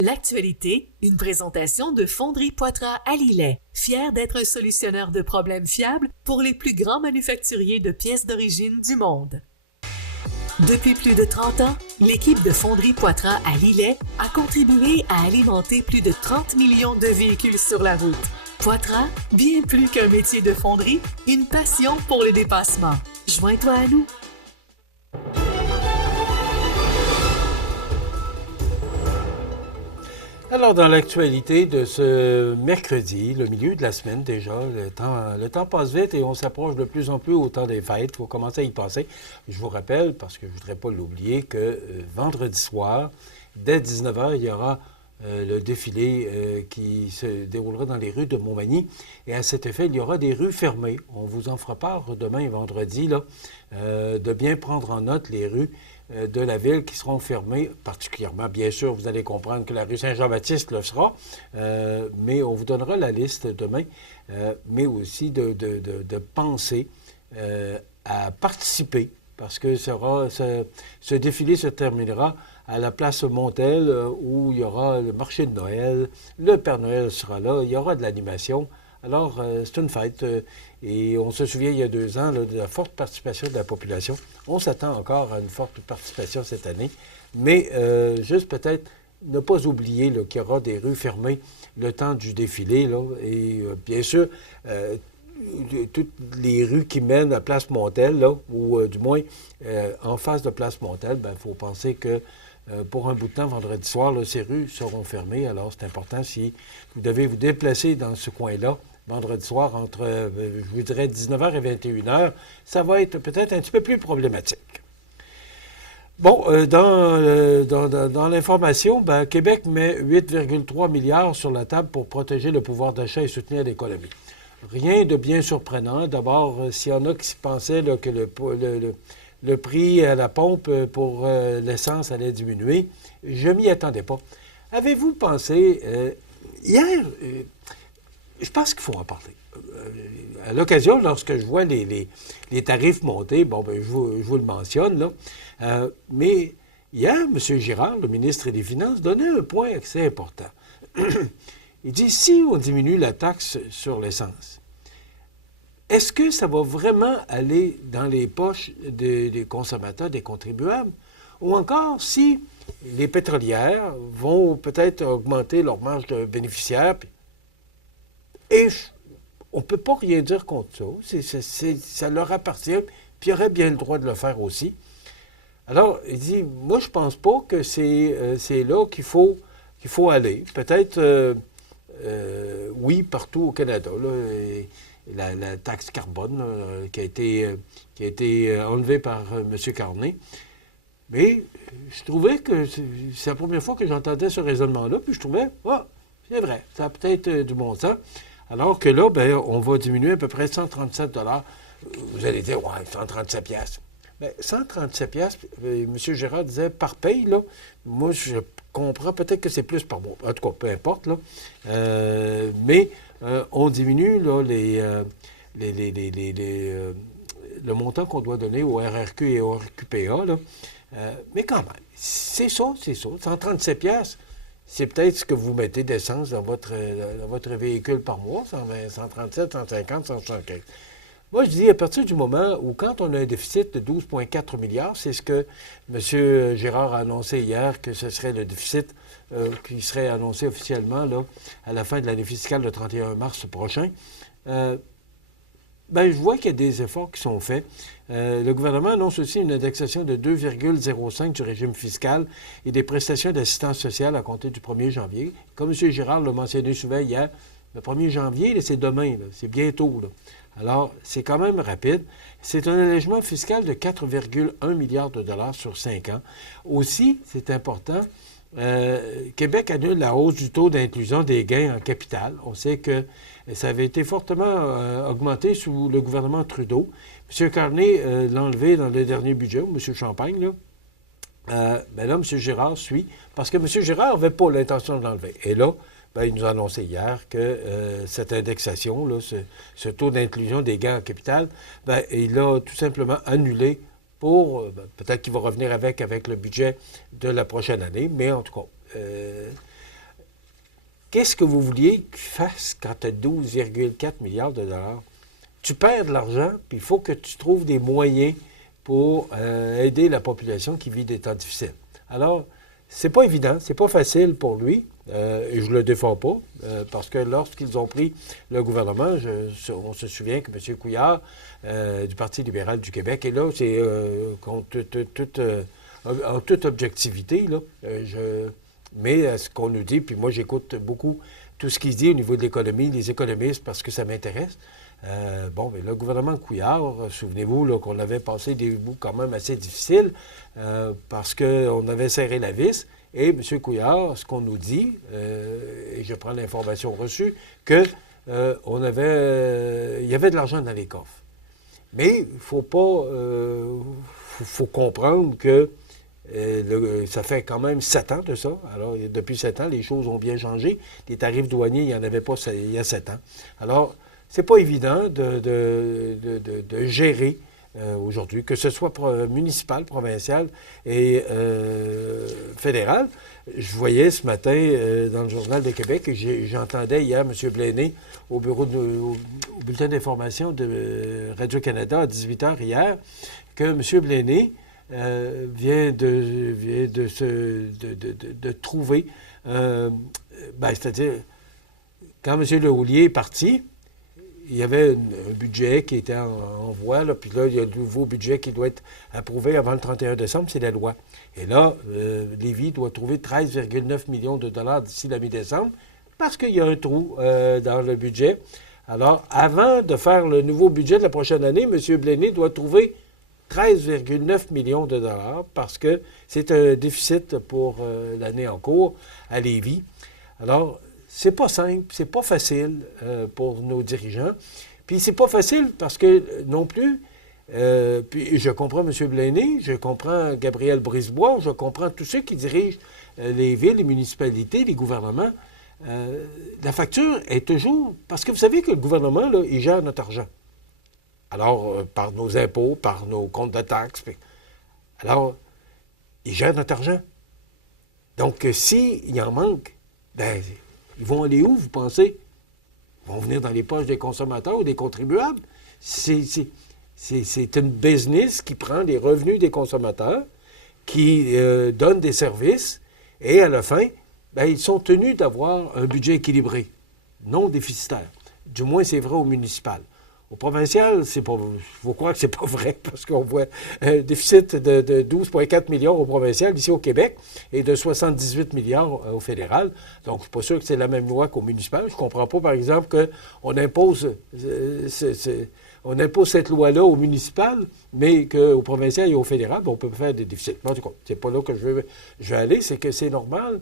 L'actualité, une présentation de Fonderie Poitras à Lillet, fier d'être un solutionneur de problèmes fiables pour les plus grands manufacturiers de pièces d'origine du monde. Depuis plus de 30 ans, l'équipe de Fonderie Poitras à Lillet a contribué à alimenter plus de 30 millions de véhicules sur la route. Poitras, bien plus qu'un métier de fonderie, une passion pour le dépassement. Joins-toi à nous. Alors, dans l'actualité de ce mercredi, le milieu de la semaine déjà, le temps passe vite et on s'approche de plus en plus au temps des fêtes. Il faut commencer à y penser. Je vous rappelle, parce que je ne voudrais pas l'oublier, que vendredi soir, dès 19h, il y aura le défilé qui se déroulera dans les rues de Montmagny. Et à cet effet, il y aura des rues fermées. On vous en fera part demain, vendredi, là, de bien prendre en note les rues de la ville qui seront fermées, particulièrement, bien sûr, vous allez comprendre que la rue Saint-Jean-Baptiste le sera, mais on vous donnera la liste demain, mais aussi de penser à participer, parce que ce défilé se terminera à la place Montel, où il y aura le marché de Noël, le Père Noël sera là, il y aura de l'animation. Alors, c'est une fête et on se souvient il y a 2 ans là, de la forte participation de la population. On s'attend encore à une forte participation cette année, mais juste peut-être ne pas oublier là, qu'il y aura des rues fermées le temps du défilé. Là, et bien sûr, toutes les rues qui mènent à Place Montel, là, ou du moins en face de Place Montel, il faut penser que pour un bout de temps, vendredi soir, là, ces rues seront fermées. Alors, c'est important si vous devez vous déplacer dans ce coin-là, vendredi soir, entre, je vous dirais, 19h et 21h, ça va être peut-être un petit peu plus problématique. Bon, dans l'information, Québec met 8,3 milliards sur la table pour protéger le pouvoir d'achat et soutenir l'économie. Rien de bien surprenant. D'abord, s'il y en a qui pensaient là, que le prix à la pompe pour l'essence allait diminuer, je ne m'y attendais pas. Avez-vous pensé, hier, je pense qu'il faut en parler. À l'occasion, lorsque je vois les tarifs monter, je vous le mentionne, là, mais hier, M. Girard, le ministre des Finances, donnait un point assez important. Il dit, si on diminue la taxe sur l'essence, est-ce que ça va vraiment aller dans les poches des consommateurs, des contribuables? Ou encore, si les pétrolières vont peut-être augmenter leur marge de bénéficiaires, et on ne peut pas rien dire contre ça, ça leur appartient, puis ils auraient bien le droit de le faire aussi. Alors, il dit, moi, je ne pense pas que c'est là qu'il faut aller. Peut-être, oui, partout au Canada, là, la taxe carbone là, qui a été enlevée par M. Carney. Mais je trouvais que c'est la première fois que j'entendais ce raisonnement-là, puis je trouvais, c'est vrai, ça a peut-être du bon sens. Alors que là, on va diminuer à peu près 137 $. Vous allez dire, ouais, 137 piastres. Bien, 137 piastres, M. Girard disait par paye, là. Moi, je comprends peut-être que c'est plus par mois. En tout cas, peu importe, là. Mais on diminue là, le montant qu'on doit donner au RRQ et au RQPA, là. Mais quand même, c'est ça. 137 piastres, c'est peut-être ce que vous mettez d'essence dans votre véhicule par mois, 137, 150, 175. Moi, je dis, à partir du moment où, quand on a un déficit de 12,4 milliards, c'est ce que M. Girard a annoncé hier, que ce serait le déficit qui serait annoncé officiellement là, à la fin de l'année fiscale le 31 mars prochain, je vois qu'il y a des efforts qui sont faits. Le gouvernement annonce aussi une indexation de 2,05 du régime fiscal et des prestations d'assistance sociale à compter du 1er janvier. Comme M. Girard l'a mentionné souvent hier, le 1er janvier, là, c'est demain, là, c'est bientôt. Là. Alors, c'est quand même rapide. C'est un allègement fiscal de 4,1 milliards de dollars sur 5 ans. Aussi, c'est important, Québec annule la hausse du taux d'inclusion des gains en capital. On sait que ça avait été fortement augmenté sous le gouvernement Trudeau. M. Carney l'a enlevé dans le dernier budget, ou M. Champagne, là. Là, M. Girard suit, parce que M. Girard n'avait pas l'intention de l'enlever. Et là, il nous a annoncé hier que cette indexation, là, ce taux d'inclusion des gains en capital, il l'a tout simplement annulé pour, peut-être qu'il va revenir avec le budget de la prochaine année, mais en tout cas, qu'est-ce que vous vouliez qu'il fasse quand tu as 12,4 milliards de dollars? Tu perds de l'argent, puis il faut que tu trouves des moyens pour aider la population qui vit des temps difficiles. Alors, c'est pas évident, c'est pas facile pour lui, et je le défends pas, parce que lorsqu'ils ont pris le gouvernement, on se souvient que M. Couillard, du Parti libéral du Québec, est là, c'est en toute objectivité, là, mais ce qu'on nous dit, puis moi j'écoute beaucoup tout ce qui se dit au niveau de l'économie, les économistes, parce que ça m'intéresse. Mais le gouvernement Couillard, souvenez-vous là, qu'on avait passé des bouts quand même assez difficiles parce qu'on avait serré la vis. Et M. Couillard, ce qu'on nous dit, et je prends l'information reçue, qu'il y avait de l'argent dans les coffres. Mais il faut pas... faut comprendre que ça fait quand même 7 ans de ça. Alors, depuis 7 ans, les choses ont bien changé. Les tarifs douaniers, il n'y en avait pas il y a 7 ans. Alors, c'est pas évident de gérer aujourd'hui, que ce soit municipal, provincial et fédéral. Je voyais ce matin dans le Journal de Québec, et j'entendais hier M. Blaney au bulletin d'information de Radio-Canada à 18h hier, que M. Blaney vient de trouver, c'est-à-dire, quand M. Lehoulier est parti, il y avait un budget qui était en voie, là, puis là, il y a un nouveau budget qui doit être approuvé avant le 31 décembre, c'est la loi. Et là, Lévis doit trouver 13,9 millions de dollars d'ici la mi-décembre, parce qu'il y a un trou dans le budget. Alors, avant de faire le nouveau budget de la prochaine année, M. Blaney doit trouver 13,9 millions de dollars, parce que c'est un déficit pour l'année en cours à Lévis. Alors, c'est pas simple, c'est pas facile pour nos dirigeants. Puis c'est pas facile parce que non plus, puis je comprends M. Blaney, je comprends Gabriel Brisebois, je comprends tous ceux qui dirigent les villes, les municipalités, les gouvernements. La facture est toujours... Parce que vous savez que le gouvernement, là, il gère notre argent. Alors, par nos impôts, par nos comptes de taxes. Alors, il gère notre argent. Donc, s'il en manque, ben ils vont aller où, vous pensez? Ils vont venir dans les poches des consommateurs ou des contribuables. C'est une business qui prend les revenus des consommateurs, qui donne des services, et à la fin, ils sont tenus d'avoir un budget équilibré, non déficitaire. Du moins, c'est vrai au municipal. Au provincial, c'est pas. Il faut croire que c'est pas vrai, parce qu'on voit un déficit de 12,4 milliards au provincial, ici au Québec, et de 78 milliards au fédéral. Donc, je ne suis pas sûr que c'est la même loi qu'au municipal. Je ne comprends pas, par exemple, qu'on impose, cette loi-là au municipal, mais qu'au provincial et au fédéral, on peut faire des déficits. En tout cas, c'est pas là que je vais aller. C'est que c'est normal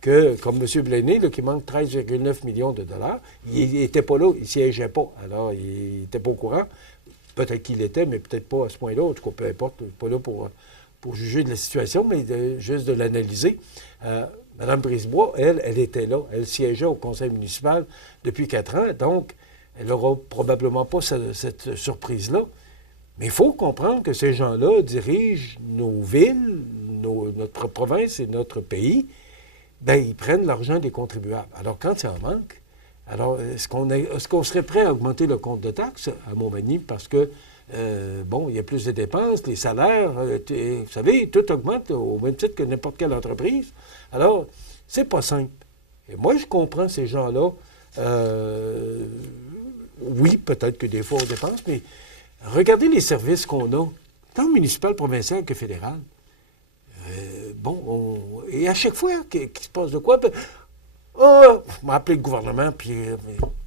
que, comme M. Blaney, là, qui manque 13,9 millions de dollars, il n'était pas là, il ne siégeait pas. Alors, il n'était pas au courant. Peut-être qu'il l'était, mais peut-être pas à ce point-là. En tout cas, peu importe, je ne suis pas là pour juger de la situation, mais juste de l'analyser. Mme Brisebois, elle était là. Elle siégeait au conseil municipal depuis 4 ans, donc elle n'aura probablement pas cette surprise-là. Mais il faut comprendre que ces gens-là dirigent nos villes, notre province et notre pays. Ils prennent l'argent des contribuables. Alors, quand il en manque, alors est-ce qu'on serait prêt à augmenter le compte de taxes à Montmagny parce que, il y a plus de dépenses, les salaires, vous savez, tout augmente au même titre que n'importe quelle entreprise. Alors, c'est pas simple. Et moi, je comprends ces gens-là. Oui, peut-être que des fois, on dépense, mais regardez les services qu'on a, tant municipal, provincial que fédéral. Et à chaque fois qu'il se passe de quoi, on m'a appelé le gouvernement, puis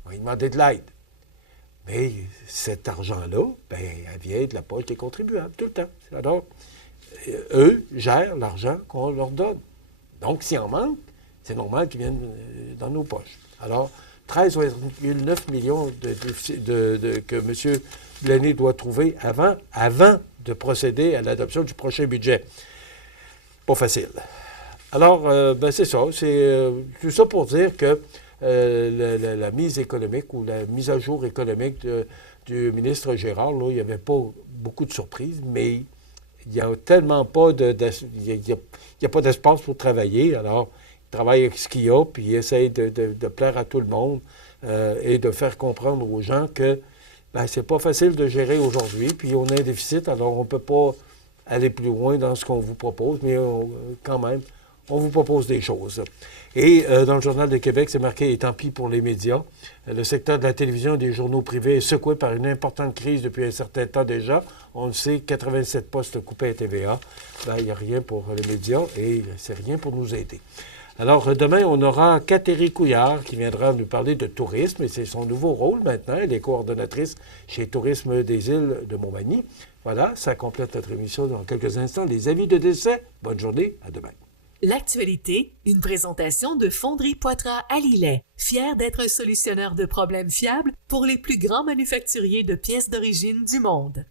on m'a demandé de l'aide. Mais cet argent-là, elle vient de la poche des contribuables tout le temps. Alors, eux gèrent l'argent qu'on leur donne. Donc, s'il en manque, c'est normal qu'ils viennent dans nos poches. Alors, 13,9 millions que M. Blaney doit trouver avant de procéder à l'adoption du prochain budget. Pas facile. Alors, c'est ça. C'est tout ça pour dire que la mise économique ou la mise à jour économique du ministre Girard, là, il n'y avait pas beaucoup de surprises, mais il n'y a tellement pas il y a pas d'espace pour travailler. Alors, travaille avec ce qu'il y a, puis il essaye de plaire à tout le monde et de faire comprendre aux gens que c'est pas facile de gérer aujourd'hui, puis on a un déficit, alors on ne peut pas aller plus loin dans ce qu'on vous propose, mais quand même, on vous propose des choses. Et dans le Journal de Québec, c'est marqué « Et tant pis pour les médias ». Le secteur de la télévision et des journaux privés est secoué par une importante crise depuis un certain temps déjà. On le sait, 87 postes coupés à TVA. Il n'y a rien pour les médias et c'est rien pour nous aider. Alors, demain, on aura Catherine Couillard qui viendra nous parler de tourisme, et c'est son nouveau rôle maintenant. Elle est coordonnatrice chez Tourisme des îles de Montmagny. Voilà, ça complète notre émission dans quelques instants. Les avis de décès. Bonne journée, à demain. L'actualité, une présentation de Fonderie Poitras à Lillet, fier d'être un solutionneur de problèmes fiables pour les plus grands manufacturiers de pièces d'origine du monde.